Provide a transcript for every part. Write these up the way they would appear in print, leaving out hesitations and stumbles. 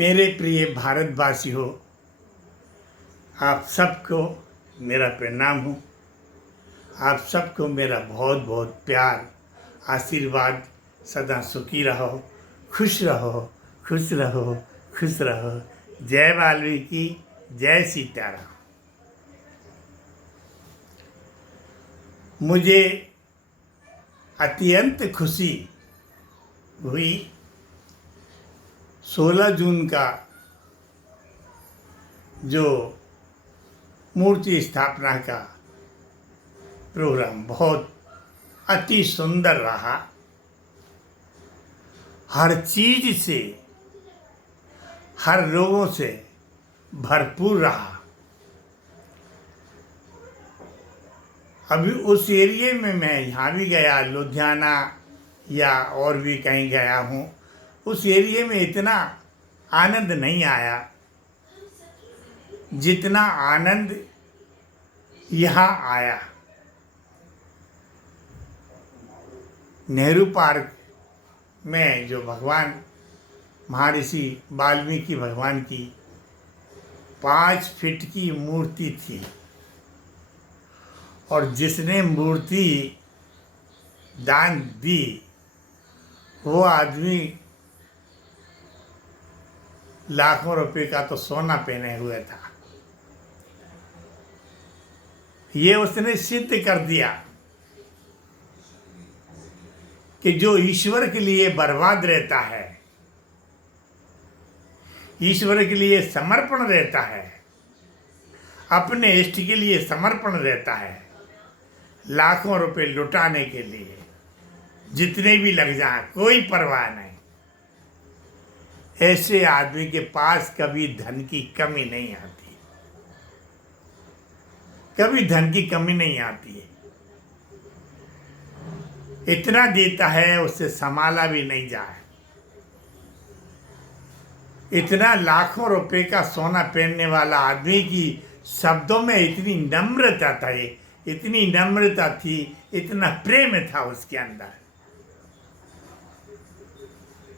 मेरे प्रिय भारतवासियों, आप सबको मेरा प्रणाम हो। आप सबको मेरा बहुत बहुत प्यार, आशीर्वाद। सदा सुखी रहो, खुश रहो, खुश रहो, खुश रहो। जय वाल्मीकि, जय सीताराम। मुझे अत्यंत खुशी हुई 16 जून का जो मूर्ति स्थापना का प्रोग्राम बहुत अति सुंदर रहा। हर चीज से, हर लोगों से भरपूर रहा। अभी उस एरिए में मैं यहाँ भी गया, लुधियाना या और भी कहीं गया हूँ, उस एरिए में इतना आनंद नहीं आया जितना आनंद यहाँ आया। नेहरू पार्क में जो भगवान महर्षि वाल्मीकि भगवान की 5 फीट की मूर्ति थी, और जिसने मूर्ति दान दी वो आदमी लाखों रुपए का तो सोना पहने हुए था। ये उसने सिद्ध कर दिया कि जो ईश्वर के लिए बर्बाद रहता है, ईश्वर के लिए समर्पण रहता है, अपने इष्ट के लिए समर्पण रहता है, लाखों रुपए लुटाने के लिए जितने भी लग जाए कोई परवाह नहीं। ऐसे आदमी के पास कभी धन की कमी नहीं आती, कभी धन की कमी नहीं आती है। इतना देता है उससे संभाला भी नहीं जाए। इतना लाखों रुपए का सोना पहनने वाला आदमी की शब्दों में इतनी नम्रता था, इतनी नम्रता थी, इतना प्रेम था उसके अंदर।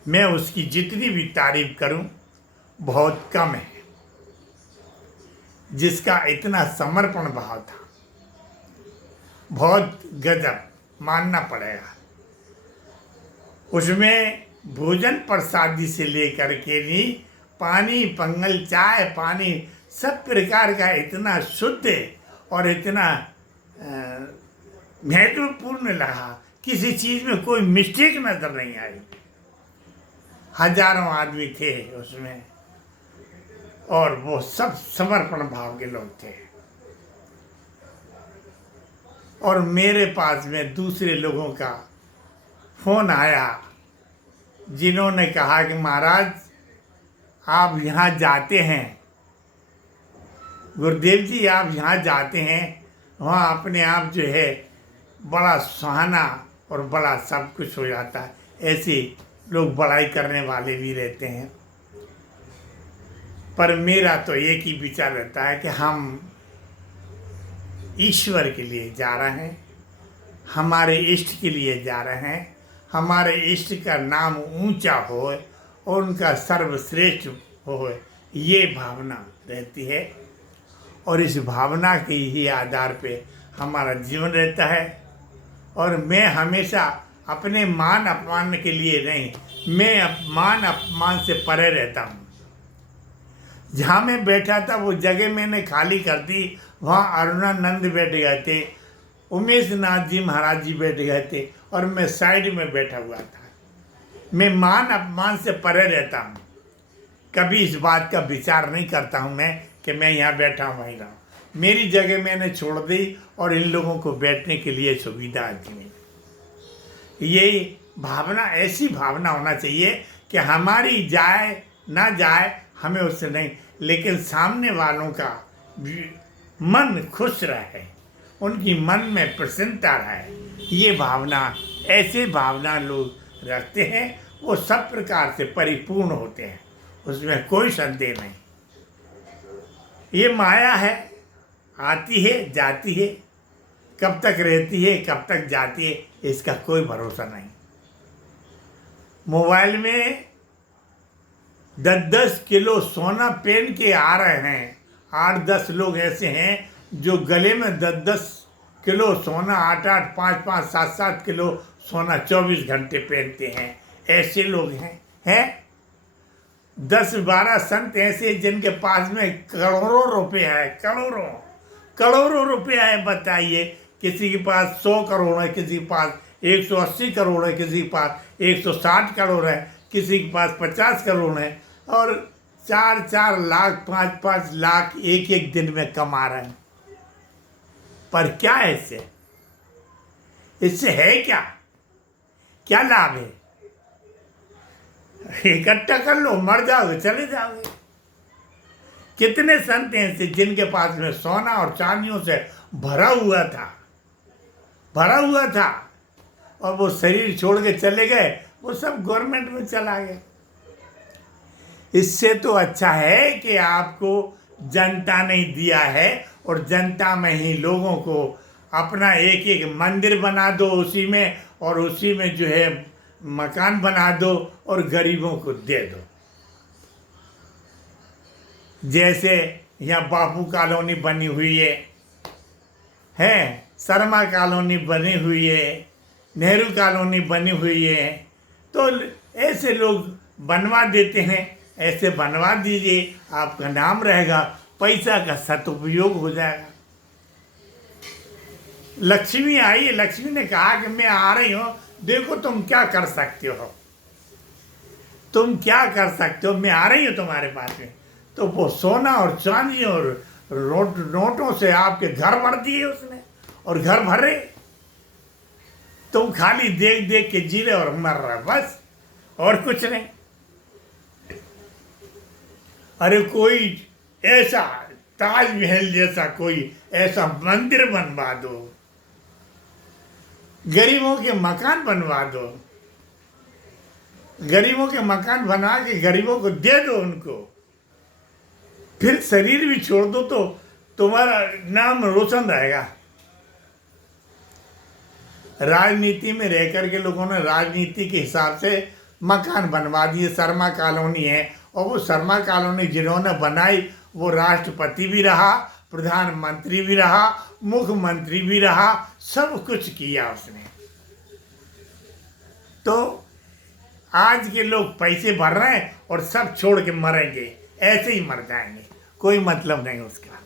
मैं उसकी जितनी भी तारीफ करूं बहुत कम है, जिसका इतना समर्पण भाव था। बहुत गजब मानना पड़ेगा। उसमें भोजन प्रसादी से लेकर के भी पानी, पंगल, चाय, पानी सब प्रकार का इतना शुद्ध और इतना महत्वपूर्ण लगा। किसी चीज़ में कोई मिस्टेक नजर नहीं आई। हजारों आदमी थे उसमें और वो सब समर्पण भाव के लोग थे। और मेरे पास में दूसरे लोगों का फोन आया जिन्होंने कहा कि महाराज आप यहाँ जाते हैं, गुरुदेव जी आप यहाँ जाते हैं, वहाँ अपने आप जो है बड़ा सुहाना और बड़ा सब कुछ हो जाता है। ऐसे लोग बड़ाई करने वाले भी रहते हैं, पर मेरा तो एक ही विचार रहता है कि हम ईश्वर के लिए जा रहे हैं, हमारे इष्ट के लिए जा रहे हैं। हमारे इष्ट का नाम ऊंचा हो और उनका सर्वश्रेष्ठ हो, ये भावना रहती है। और इस भावना के ही आधार पे हमारा जीवन रहता है। और मैं हमेशा अपने मान अपमान के लिए नहीं, मैं मान अपमान से परे रहता हूँ। जहाँ मैं बैठा था वो जगह मैंने खाली कर दी। वहाँ अरुणानंद बैठ गए थे, उमेश नाथ जी महाराज जी बैठ गए थे और मैं साइड में बैठा हुआ था। मैं मान अपमान से परे रहता हूँ। कभी इस बात का विचार नहीं करता हूँ मैं कि मैं यहाँ बैठा हूँ वहीं रहूँ। मेरी जगह मैंने छोड़ दी और इन लोगों को बैठने के लिए सुविधा दी। ये भावना, ऐसी भावना होना चाहिए कि हमारी जाए ना जाए हमें उससे नहीं, लेकिन सामने वालों का मन खुश रहे, उनकी मन में प्रसन्नता रहे। ये भावना, ऐसे भावना लोग रखते हैं वो सब प्रकार से परिपूर्ण होते हैं, उसमें कोई संदेह नहीं। ये माया है, आती है जाती है, कब तक रहती है कब तक जाती है इसका कोई भरोसा नहीं। मोबाइल में 10-10 किलो सोना पहन के आ रहे हैं। 8-10 लोग ऐसे हैं जो गले में 10-10 किलो सोना, 8-8, 5-5, 7-7 किलो सोना 24 घंटे पहनते हैं। ऐसे लोग हैं 10-12 संत ऐसे जिनके पास में करोड़ों रुपए है, करोड़ों रुपया है। बताइए, किसी के पास 100 करोड़ है, किसी के पास 180 करोड़ है, किसी के पास 160 करोड़ है, किसी के पास 50 करोड़ है, और 4-4 लाख, 5-5 लाख एक दिन में कमा रहे हैं। पर क्या है इससे है क्या लाभ है? इकट्ठा कर लो, मर जाओगे, चले जाओगे। कितने संत हैं ऐसे जिनके पास में सोना और चांदियों से भरा हुआ था और वो शरीर छोड़ के चले गए, वो सब गवर्नमेंट में चला गया। इससे तो अच्छा है कि आपको जनता ने दिया है और जनता में ही लोगों को अपना एक मंदिर बना दो उसी में, और उसी में जो है मकान बना दो और गरीबों को दे दो। जैसे यहाँ बापू कॉलोनी बनी हुई है, शर्मा कॉलोनी बनी हुई है, नेहरू कॉलोनी बनी हुई है, तो ऐसे लोग बनवा देते हैं। ऐसे बनवा दीजिए, आपका नाम रहेगा, पैसा का सदुपयोग हो जाएगा। लक्ष्मी आई, लक्ष्मी ने कहा कि मैं आ रही हूँ, देखो तुम क्या कर सकते हो, मैं आ रही हूँ तुम्हारे पास में। तो वो सोना और चांदी और नोटों से आपके घर भर दिए उसने, और घर भरे, तुम खाली देख देख के जी रहे और मर रहे, बस और कुछ नहीं। अरे कोई ऐसा ताजमहल जैसा कोई ऐसा मंदिर बनवा दो, गरीबों के मकान बनवा दो, गरीबों के मकान बना के गरीबों को दे दो उनको, फिर शरीर भी छोड़ दो तो तुम्हारा नाम रोशन रहेगा। राजनीति में रह करके लोगों ने राजनीति के हिसाब से मकान बनवा दिए। शर्मा कॉलोनी है, और वो शर्मा कॉलोनी जिन्होंने बनाई वो राष्ट्रपति भी रहा, प्रधानमंत्री भी रहा, मुख्यमंत्री भी रहा, सब कुछ किया उसने। तो आज के लोग पैसे भर रहे हैं और सब छोड़ के मरेंगे, ऐसे ही मर जाएंगे, कोई मतलब नहीं उसका।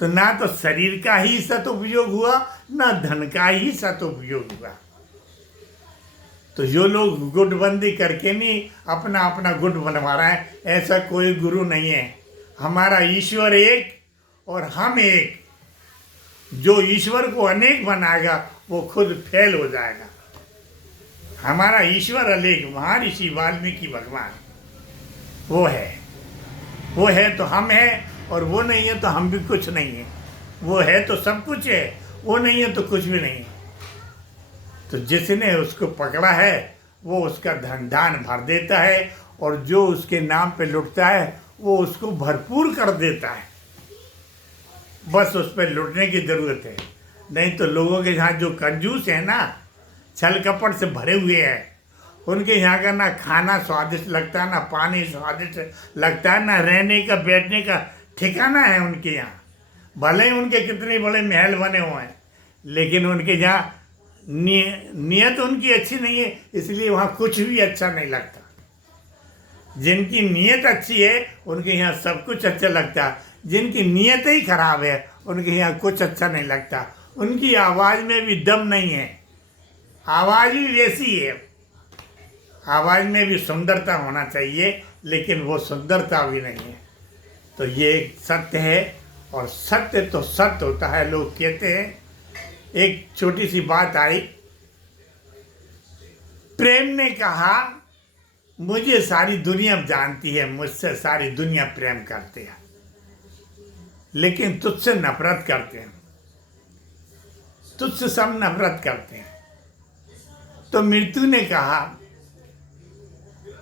तो ना तो शरीर का ही सदुपयोग हुआ, ना धन का ही सदुपयोग हुआ। तो जो लोग गुटबंदी करके नहीं अपना अपना गुट बनवा रहे हैं, ऐसा कोई गुरु नहीं है। हमारा ईश्वर एक और हम एक। जो ईश्वर को अनेक बनाएगा वो खुद फेल हो जाएगा। हमारा ईश्वर अनेक, महर्षि वाल्मीकि भगवान वो है तो हम हैं, और वो नहीं है तो हम भी कुछ नहीं है। वो है तो सब कुछ है, वो नहीं है तो कुछ भी नहीं है। तो जिसने उसको पकड़ा है वो उसका धन धान भर देता है, और जो उसके नाम पे लुटता है वो उसको भरपूर कर देता है। बस उस पर लुटने की ज़रूरत है। नहीं तो लोगों के यहाँ जो कंजूस है ना, छल कपट से भरे हुए हैं, उनके यहाँ का ना खाना स्वादिष्ट लगता है, ना पानी स्वादिष्ट लगता है, ना रहने का बैठने का ठिकाना है उनके यहाँ। भले ही उनके कितने बड़े महल बने हुए हैं, लेकिन उनके यहाँ नियत उनकी अच्छी नहीं है, इसलिए वहाँ कुछ भी अच्छा नहीं लगता। जिनकी नीयत अच्छी है उनके यहाँ सब कुछ अच्छा लगता है, जिनकी नीयत ही खराब है उनके यहाँ कुछ अच्छा नहीं लगता। उनकी आवाज़ में भी दम नहीं है, आवाज़ भी वैसी है। आवाज़ में भी सुंदरता होना चाहिए, लेकिन वो सुंदरता भी नहीं है। तो ये एक सत्य है, और सत्य तो सत्य होता है, लोग कहते हैं। एक छोटी सी बात आई, प्रेम ने कहा मुझे सारी दुनिया जानती है, मुझसे सारी दुनिया प्रेम करते हैं, लेकिन तुझसे नफरत करते हैं, तुझसे सब नफरत करते हैं। तो मृत्यु ने कहा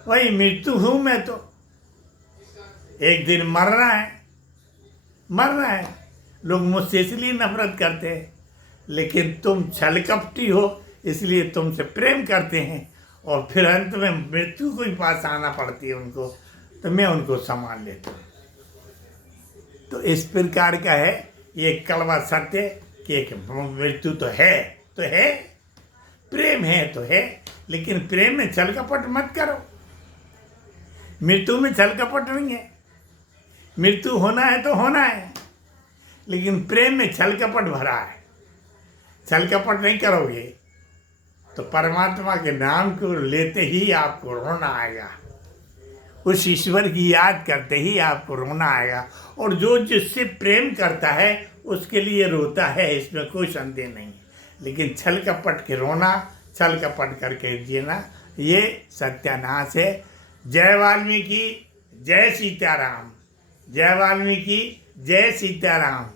वही मृत्यु हूं मैं, तो एक दिन मरना है। लोग मुझसे इसलिए नफरत करते हैं, लेकिन तुम छल कपटी हो इसलिए तुमसे प्रेम करते हैं, और फिर अंत में मृत्यु को ही पास आना पड़ती है उनको, तो मैं उनको संभाल लेता हूँ। तो इस प्रकार का है ये कड़वा सत्य कि एक मृत्यु तो है, प्रेम है तो है, लेकिन प्रेम में छल कपट मत करो। मृत्यु में छल कपट नहीं है, मृत्यु होना है तो होना है, लेकिन प्रेम में छल कपट भरा है। छल कपट नहीं करोगे तो परमात्मा के नाम को लेते ही आपको रोना आएगा, उस ईश्वर की याद करते ही आपको रोना आएगा। और जो जिससे प्रेम करता है उसके लिए रोता है, इसमें कोई संदेह नहीं है। लेकिन छल कपट के रोना, छल कपट करके जीना, ये सत्यानाश है। जय वाल्मीकि, जय सीताराम। जय वाल्मीकि, जय सीताराम।